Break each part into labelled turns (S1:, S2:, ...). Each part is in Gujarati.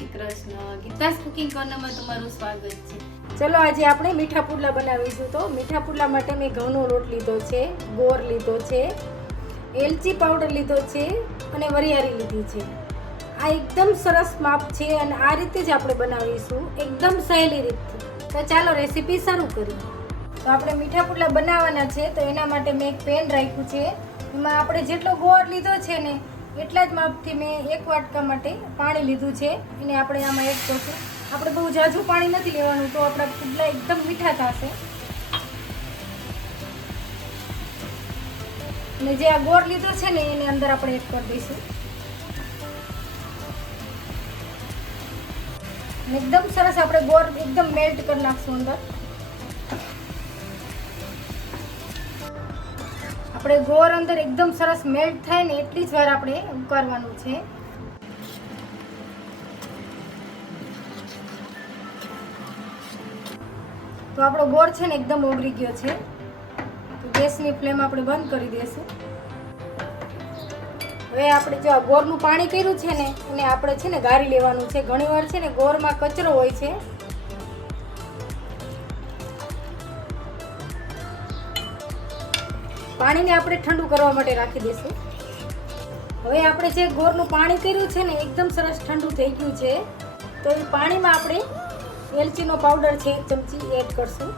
S1: કુકિંગ કોર્નરમાં તમારું સ્વાગત છે.
S2: ચલો, આજે આપણે મીઠા પુડલા બનાવીશું. તો મીઠા પુડલા માટે મેં ઘઉંનો લોટ લીધો છે, ગોર લીધો છે, એલચી પાવડર લીધો છે અને વરિયાળી લીધી છે. આ એકદમ સરસ માપ છે અને આ રીતે જ આપણે બનાવીશું, એકદમ સહેલી રીતથી તો ચાલો, રેસીપી શરૂ કરીએ. તો આપણે મીઠા પુડલા બનાવવાના છે, તો એના માટે મેં એક પેન રાખ્યું છે. એમાં આપણે જેટલો ગોળ લીધો છે ને એટલા જ માપથી મેં એક વાટકા માટે પાણી લીધું છે. એને આપણે આમાં એડ કરશું. આપણે બહુ ઝાઝું પાણી નથી લેવાનું, તો આપણા પુડલા એકદમ મીઠા થશે. અને જે આ ગોળ લીધો છે ને, એને અંદર આપણે એડ કરી દઈશું. એકદમ સરસ આપણે ગોળ એકદમ મેલ્ટ કરી નાખશું અંદર. આપણે ગોળ અંદર એકદમ સરસ મેલ્ટ થાય ને એટલી જ વાર આપણે કરવાનું છે. તો આપણો ગોળ છે ને એકદમ ઓગળી ગયો છે. તો ગેસની ફ્લેમ આપણે બંધ કરી દઈશું. હવે આપણે જો આ ગોળનું પાણી કર્યું છે ને, એને આપણે છે ને ગાળી લેવાનું છે. ઘણીવાર છે ને ગોળમાં કચરો હોય છે. પાણીને આપણે ઠંડુ કરવા માટે રાખી દઈશું. હવે આપણે જે ગોરનું પાણી કર્યું છે ને, એકદમ સરસ ઠંડુ થઈ ગયું છે. તો એ પાણીમાં આપણે એલચીનો પાવડર છે, એક ચમચી એડ કરશું.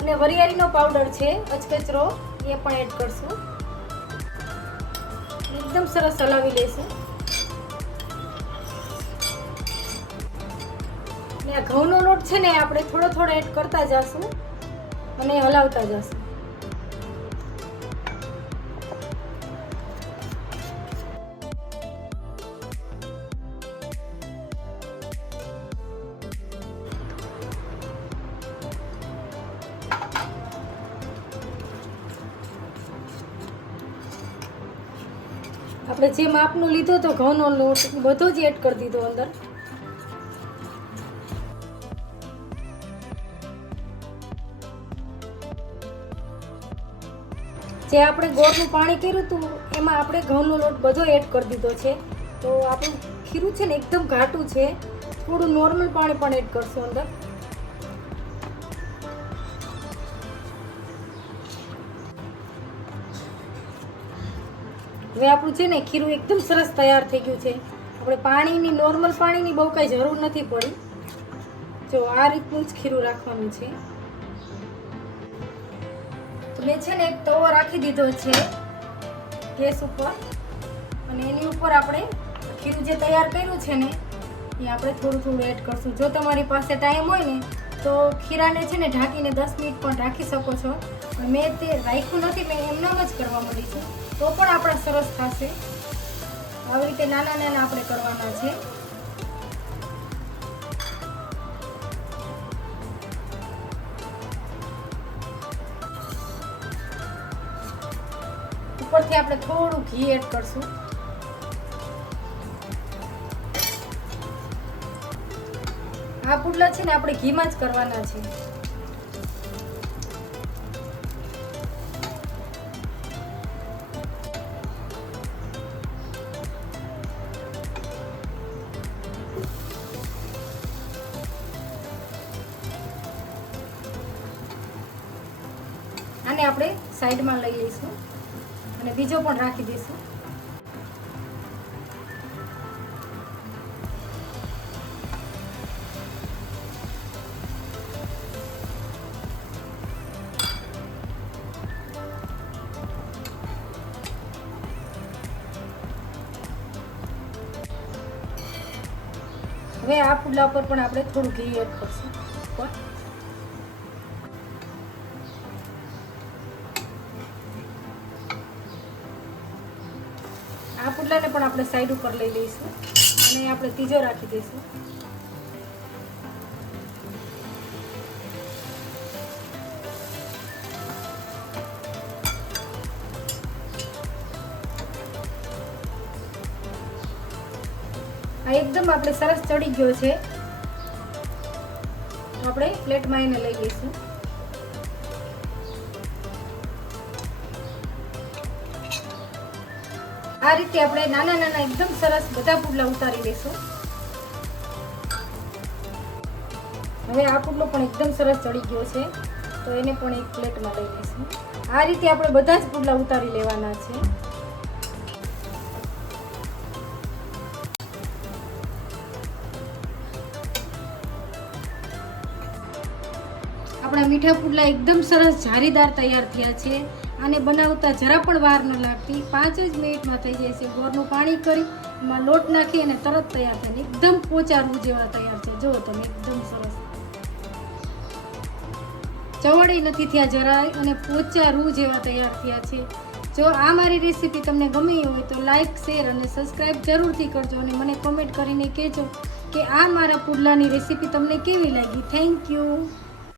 S2: અને વરિયાળીનો પાવડર છે અચકચરો એ પણ એડ કરશું. એકદમ સરસ હલાવી લઈશું. ને આ ઘઉંનો લોટ છે ને, આપણે થોડો થોડો એડ કરતા જશું અને હલાવતા જશું. આપણે જે માપનો લીધો તો ઘઉંનો લોટ બધો જ એડ કરી દીધો અંદર. જે આપણે ગોળનું પાણી કર્યું હતું, એમાં આપણે ઘઉંનો લોટ બધો એડ કરી દીધો છે. તો આપણું ખીરું છે ને, એકદમ ઘાટું છે. થોડું નોર્મલ પાણી પણ એડ કરશું અંદર. હવે આપણું છે ને ખીરું એકદમ સરસ તૈયાર થઈ ગયું છે. આપણે પાણીની નોર્મલ પાણીની બહુ કાંઈ જરૂર નથી પડી. જો, આ રીતનું જ ખીરું રાખવાનું છે. મેં છે ને એક તવો રાખી દીધો છે ગેસ ઉપર. અને એની ઉપર આપણે ખીરું જે તૈયાર કર્યું છે ને, એ આપણે થોડું થોડું એડ કરશું. જો તમારી પાસે ટાઈમ હોય ને, તો ખીરાને છે ને ઢાંકીને દસ મિનિટ પણ રાખી શકો છો. મેં તે રાખ્યું નથી, મેં એમનામ જ કરવા માંડી છું. તો પણ આપણા સરસ થશે. આવી રીતે નાના નાના આપણે કરવાના છે. ઉપરથી આપણે થોડું ઘી એડ કરશું. આ પુડલા છે ને આપણે ઘીમાં જ કરવાના છે આને આપણે સાઈડમાં લઈ લઈશું અને બીજો પણ રાખી દઈશું. હવે આ પુડલા ઉપર પણ આપણે થોડું ઘી એડ કરશું. પુડલાને પણ આપણે સાઈડ ઉપર લઈ લઈશું અને આપણે ત્રીજો રાખી દઈશું. આ એકદમ આપણે સરસ ચડી ગયો છે. આપણે પ્લેટમાં એને લઈ લઈશું. આ રીતે આપણે નાના નાના એકદમ સરસ બધા પુડલા ઉતારી દઈશું. હવે આ પુડલો પણ એકદમ સરસ ચડી ગયો છે, તો એને પણ એક પ્લેટમાં લઈ લઈશું. આ રીતે આપણે બધા જ પુડલા ઉતારી લેવાના છે. આપણા મીઠા પુડલા એકદમ સરસ જારીદાર તૈયાર થયા છે. આને બનાવતા જરા પણ વાર ન લાગતી. પાંચ જ મિનિટમાં થઈ જાય છે. ગોળનું પાણી કરી એમાં લોટ નાખી અને તરત તૈયાર થાય એકદમ પોચા રૂ જેવા તૈયાર છે. જુઓ તમે, એકદમ સરસ. ચવડી નથી થયા જરાય અને પોચા રૂ જેવા તૈયાર થયા છે. જો આ મારી રેસીપી તમને ગમી હોય તો લાઈક, શેર અને સબસ્ક્રાઈબ જરૂરથી કરજો અને મને કોમેન્ટ કરીને કહેજો કે આ મારા પુડલાની રેસીપી તમને કેવી લાગી. Thank you.